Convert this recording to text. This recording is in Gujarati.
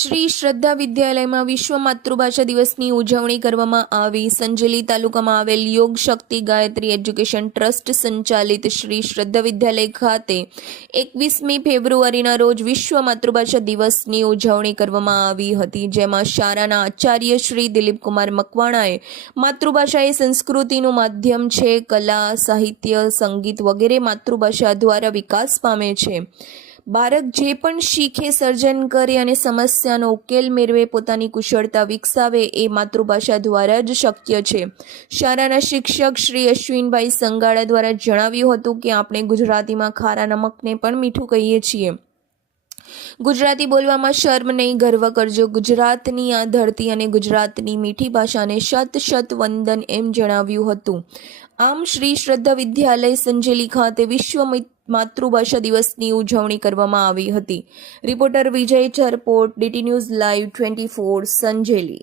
શ્રી શ્રદ્ધા વિદ્યાલયમાં વિશ્વ માતૃભાષા દિવસની ઉજવણી કરવામાં આવી. સંજેલી તાલુકામાં આવેલ યોગ શક્તિ ગાયત્રી એજ્યુકેશન ટ્રસ્ટ સંચાલિત શ્રી શ્રદ્ધા વિદ્યાલય ખાતે એકવીસમી ફેબ્રુઆરીના રોજ વિશ્વ માતૃભાષા દિવસની ઉજવણી કરવામાં આવી હતી, જેમાં શાળાના આચાર્ય શ્રી દિલીપકુમાર મકવાણાએ માતૃભાષા એ સંસ્કૃતિનું માધ્યમ છે, કલા, સાહિત્ય, સંગીત વગેરે માતૃભાષા દ્વારા વિકાસ પામે છે. બાળક જે પણ શીખે, સર્જન કરે અને સમસ્યાનો ઉકેલ મેળવે, પોતાની કુશળતા વિકસાવે એ માતૃભાષા દ્વારા જ શક્ય છે. શાળાના શિક્ષક શ્રી અશ્વિનભાઈ સંગાડા દ્વારા જણાવ્યું હતું કે, આપણે ગુજરાતીમાં ખારા નમકને પણ મીઠું કહીએ છીએ. ગુજરાતી બોલવામાં શર્મ નહીં, ગર્વ કરજો. ગુજરાતની આ ધરતી અને ગુજરાતની મીઠી ભાષાને શત શત વંદન એમ જણાવ્યું હતું. આમ શ્રી શ્રદ્ધા વિદ્યાલય સંજેલી ખાતે વિશ્વ માતૃભાષા દિવસની ઉજવણી કરવામાં આવી હતી. Reporter Vijay Charpot, DT news live twenty four, Sanjeli.